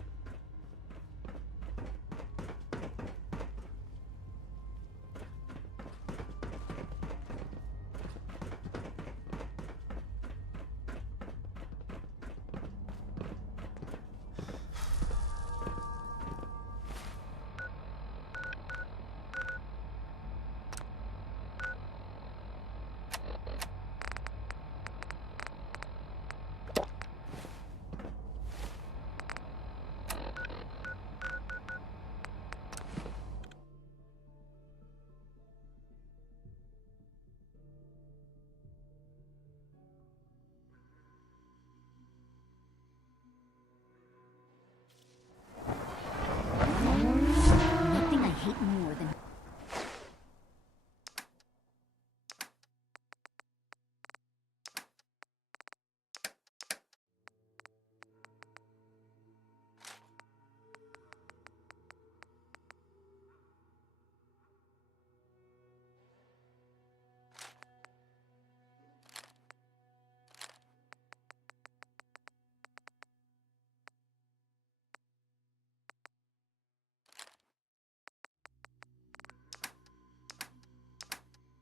Nothing I hate more than...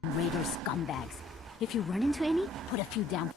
Raider scumbags. If you run into any, put a few down.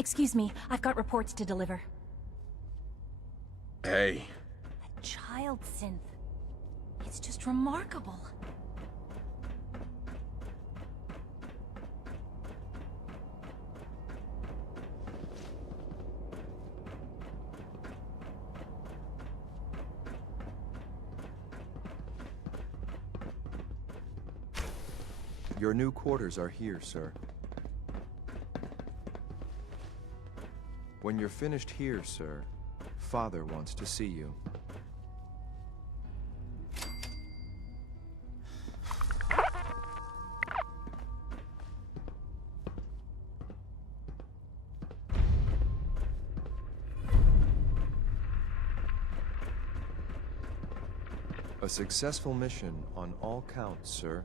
Excuse me, I've got reports to deliver. Hey. A child synth. It's just remarkable. Your new quarters are here, sir. When you're finished here, sir, Father wants to see you. A successful mission on all counts, sir.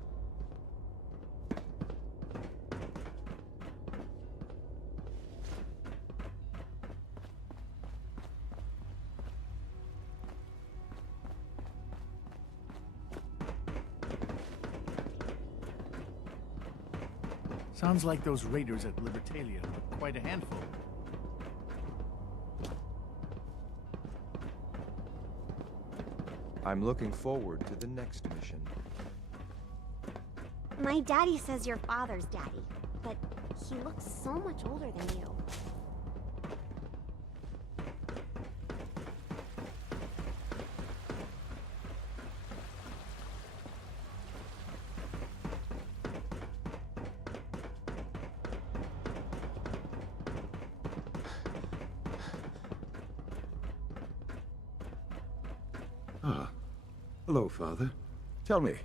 Sounds like those raiders at Libertalia were quite a handful. I'm looking forward to the next mission. My daddy says your father's daddy, but he looks so much older than you. Ah. Hello, Father. Tell me,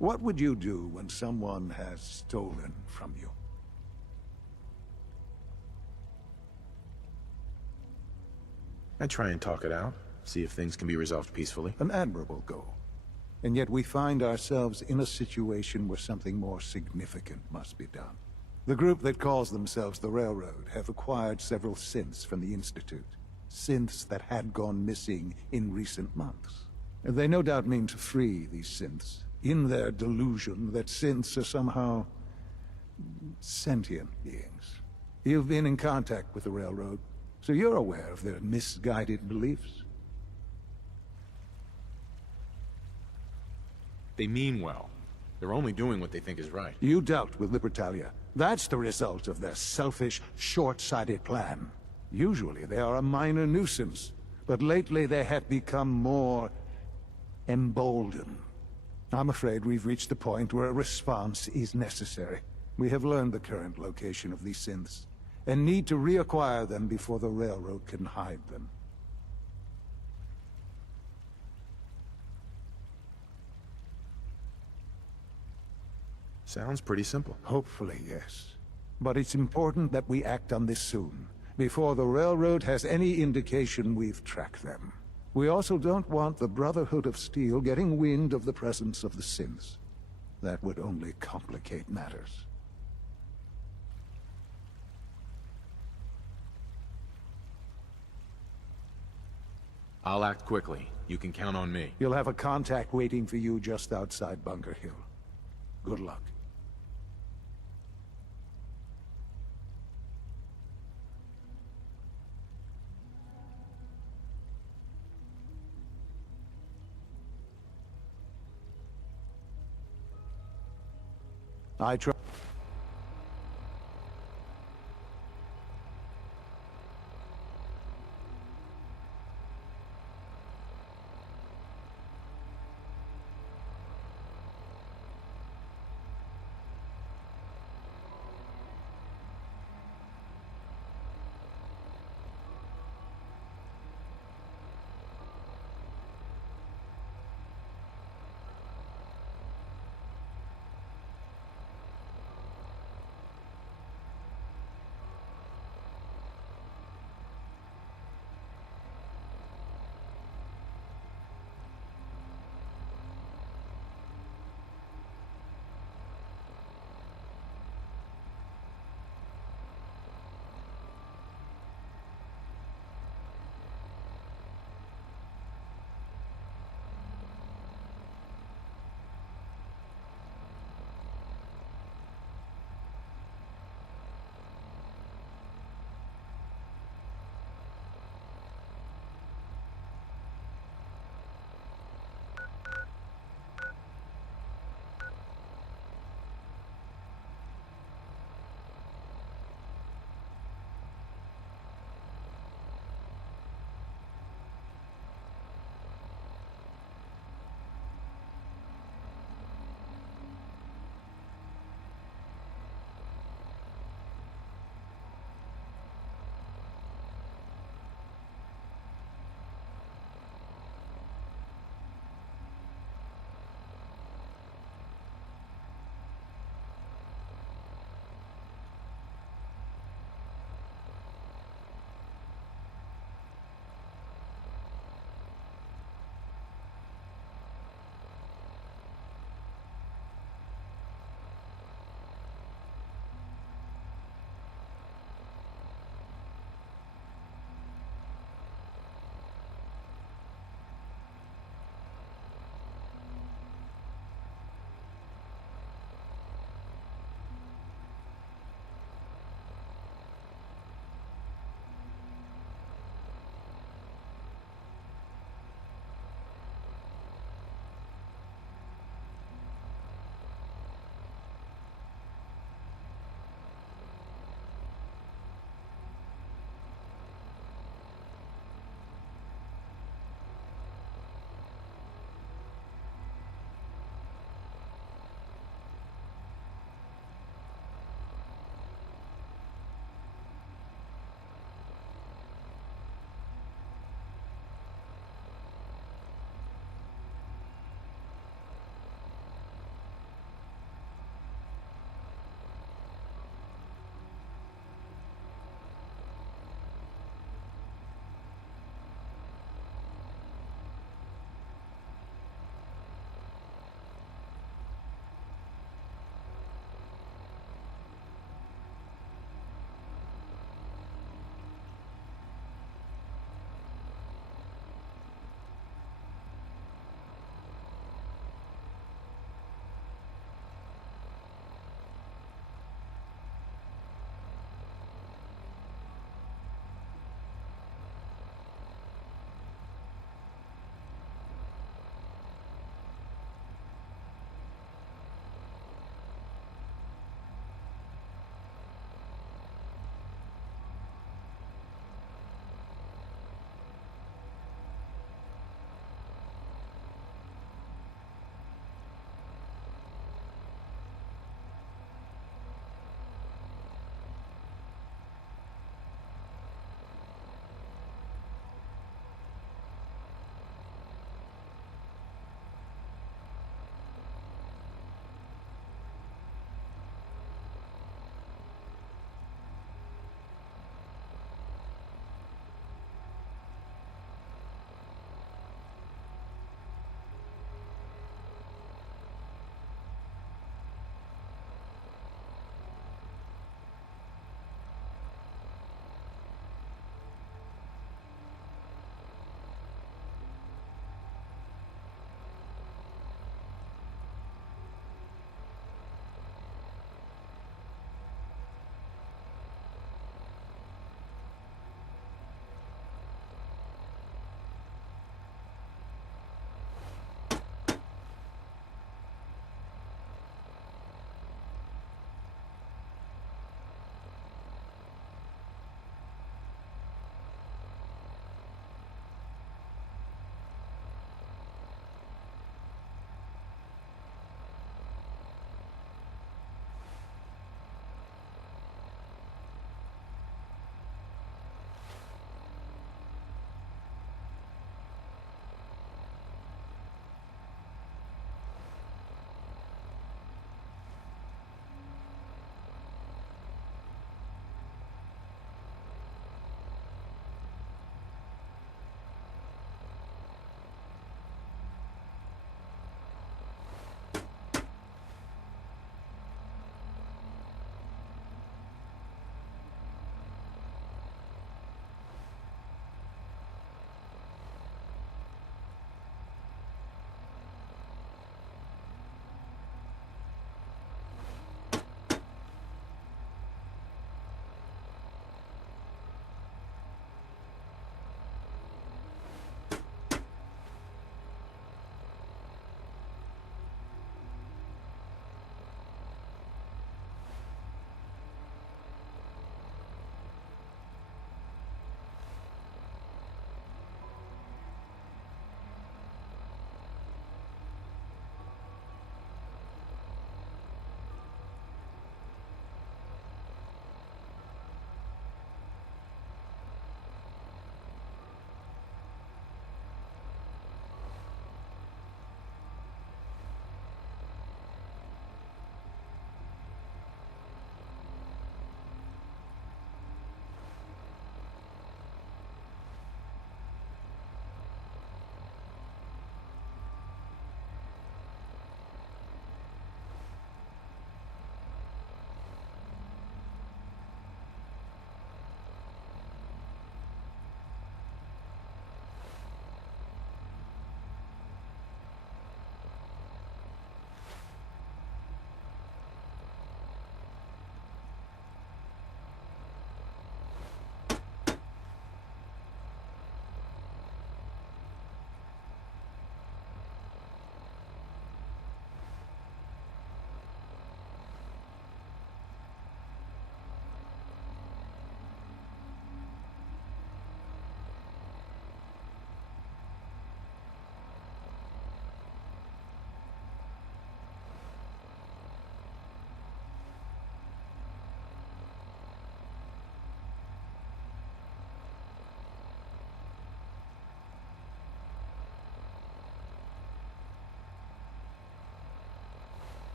What would you do when someone has stolen from you? I try and talk it out, see if things can be resolved peacefully. An admirable goal. And yet we find ourselves in a situation where something more significant must be done. The group that calls themselves the Railroad have acquired several synths from the Institute. Synths that had gone missing in recent months. And they no doubt mean to free these synths, in their delusion that synths are somehow sentient beings. You've been in contact with the Railroad, so you're aware of their misguided beliefs. They mean well. They're only doing what they think is right. You dealt with Libertalia. That's the result of their selfish, short-sighted plan. Usually they are a minor nuisance, but lately they have become more emboldened. I'm afraid we've reached the point where a response is necessary. We have learned the current location of these synths, and need to reacquire them before the Railroad can hide them. Sounds pretty simple. Hopefully, yes. But it's important that we act on this soon, before the Railroad has any indication we've tracked them. We also don't want the Brotherhood of Steel getting wind of the presence of the synths. That would only complicate matters. I'll act quickly. You can count on me. You'll have a contact waiting for you just outside Bunker Hill. Good luck. I try.